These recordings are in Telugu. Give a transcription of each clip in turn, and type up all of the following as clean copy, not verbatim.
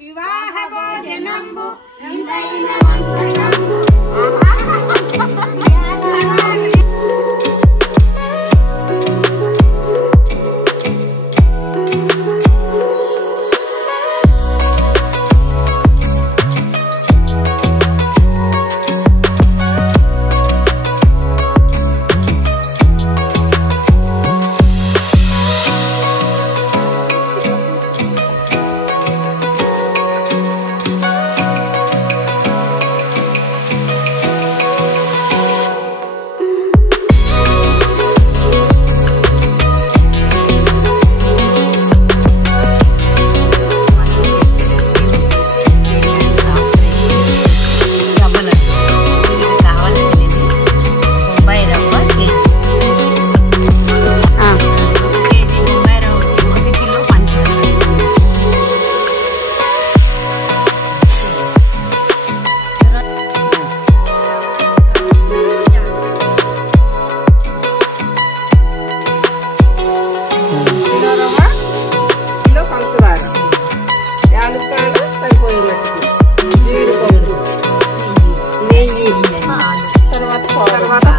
వివాహ భోజనంబు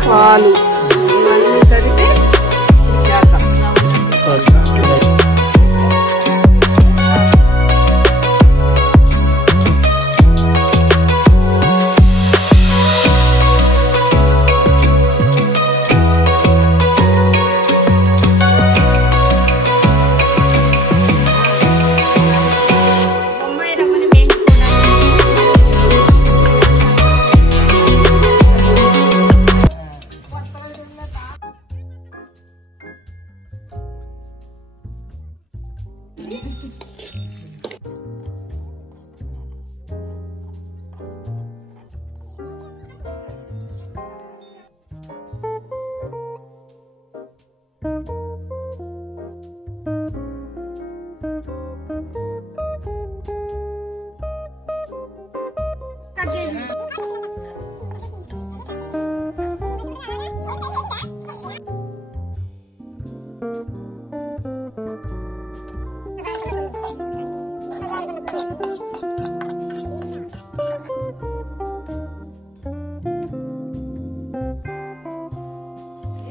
పాలు ఇవన్నీ కలిపి చేద్దాం.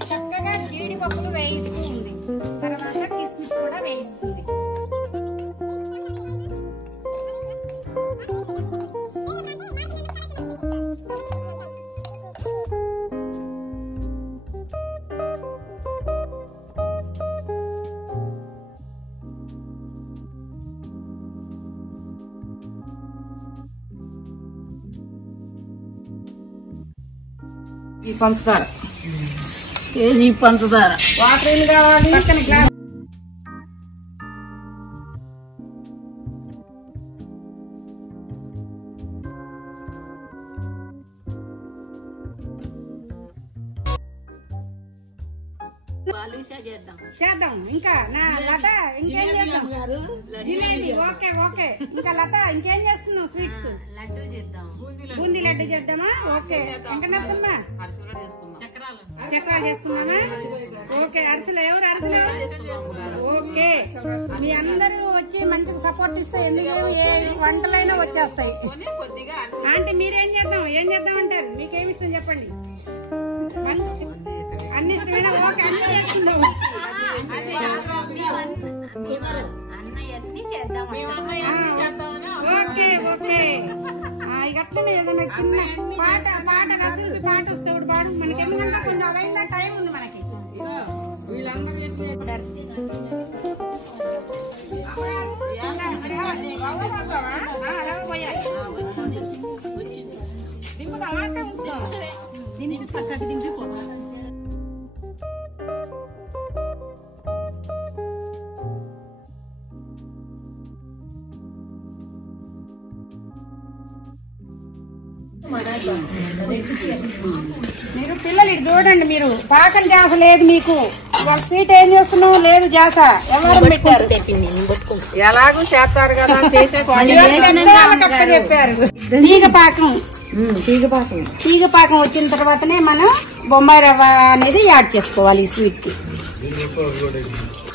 చక్కగా జీడిపప్పులు వేయిస్తుంది, తర్వాత కిస్మిస్ కూడా వేయిస్తుంది. ఈ పంచదార కేజీ పంచదార, వాటర్ ఎన్ని కావాలి, పక్కన గ్లాస్. చేద్దాం. ఇంకా నా లత ఇంకేం చేద్దాం? జిలేబీ. Okay okay. ఇంకా లత ఇంకేం చేస్తున్నావు? స్వీట్స్ లడ్డు చేద్దాం. బూందీ లడ్డు చేద్దామా? ఓకే. ఇంకా నచ్చమ్మా చక్రాలు చేసుకున్నానా? ఓకే. అరిసెలు ఎవరు అరిసెలు? ఓకే. మీ అందరూ వచ్చి మంచిగా సపోర్ట్ ఇస్తే ఎందుకు ఏ వంటలైనా వచ్చేస్తాయి. అంటే మీరేం చేద్దాం, ఏం చేద్దాం అంటారు? మీకేమి ఇష్టం చెప్పండి. అన్ని ఇష్టమైనా ఓకే అన్ని చేసుకుందాం. Okay okay. ఇక అట్లనే ఏదైనా చిన్న పాట రాసి పాట వస్తే ఒకటి పాడు. మనకి ఎందుకంటే కొంచెం అదైందా టైం ఉంది మనకి. రవ్వ పోయాలి. దింపుదామా? దింపి పక్కకి దింపిపోతా. మీరు పిల్లలు ఇటు చూడండి. మీరు పాకం జాస లేదు మీకు. స్వీట్ ఏం చేస్తున్నావు? లేదు జాస. ఎవరు పెట్టారు? ఎలాగూ చేస్తారు కదా చెప్పారు. తీగ పాకం వచ్చిన తర్వాతనే మనం బొంబాయి రవ్వ అనేది యాడ్ చేసుకోవాలి ఈ స్వీట్ కి.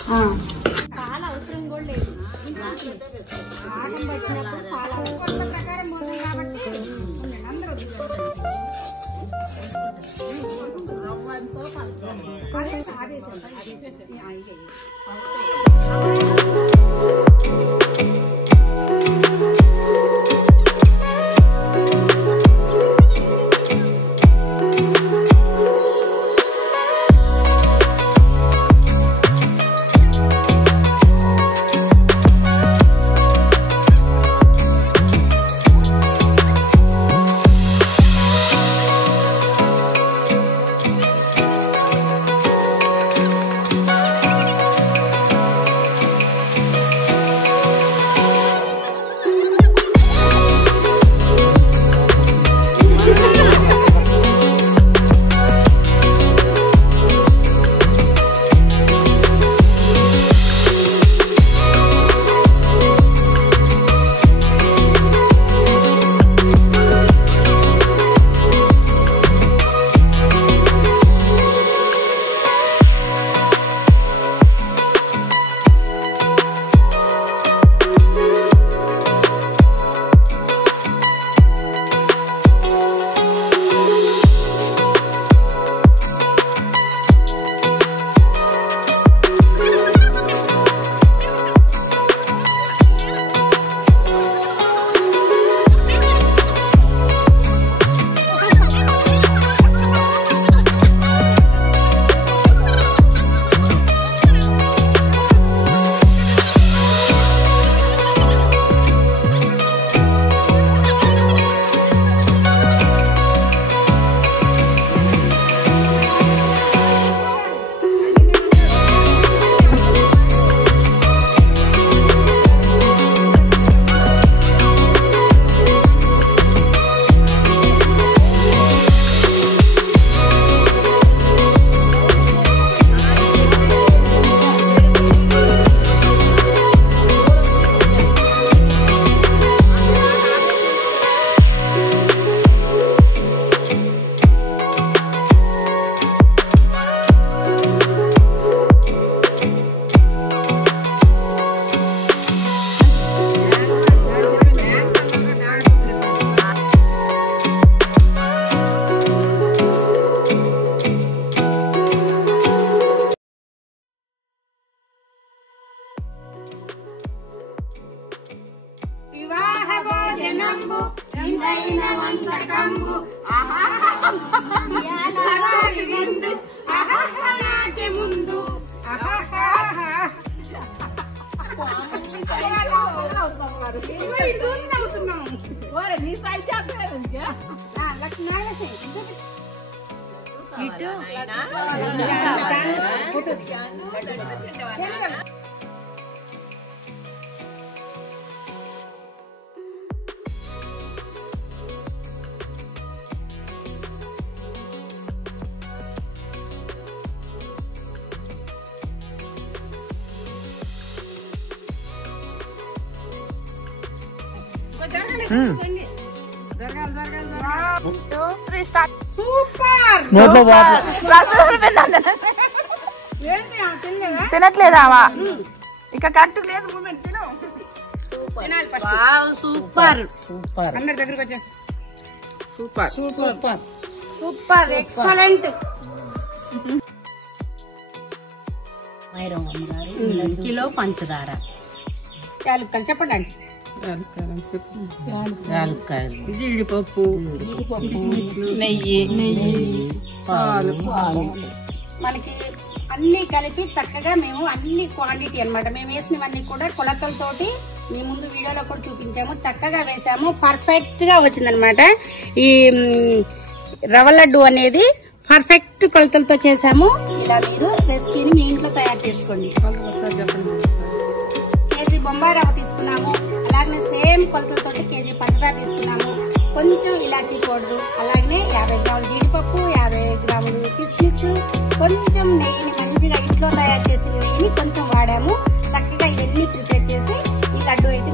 పాలు అవసరం కూడా లేదు. ఆటం వచ్చినప్పుడు పాలు కొత్త ప్రకారం పోతుంది కాబట్టి అందరూ తినట్లేదా ఇక కరెక్ట్ లేదు మూమెంట్ సూపర్ సూపర్ అందరి దగ్గరకు వచ్చా super super super excellent. Kilo పంచదార యాలక్కాయలు చెప్పండి అండి. యాలక్కాయలు జీడిపప్పు నెయ్యి పాలు మనకి అన్ని కలిపి చక్కగా మేము అన్ని క్వాంటిటీ అన్నమాట. మేము వేసినవన్నీ కూడా కొలతలతోటి మీ ముందు వీడియోలో కూడా చూపించాము. చక్కగా వేసాము, పర్ఫెక్ట్ గా వచ్చిందనమాట. ఈ రవ్వ లడ్డు అనేది పర్ఫెక్ట్ కొలతలతో చేసాము. ఇలా మీరు రెసిపీని మీ ఇంట్లో తయారు చేసుకోండి. కేజీ బొంబాయి రవ్వ తీసుకున్నాము, అలాగే సేమ్ కొలతలతోటి కేజీ పంచదార తీసుకున్నాము, కొంచెం ఇలాచీ పౌడర్, అలాగే 50 గ్రాములు జీడిపప్పు, 50 గ్రాములు కిస్మిస్, కొంచెం నెయ్యిని మంచిగా ఇంట్లో తయారు చేసిన నెయ్యిని కొంచెం వాడాము. చక్కగా ఇవన్నీ ప్రిపేర్ చేసి ఈ లడ్డు అయితే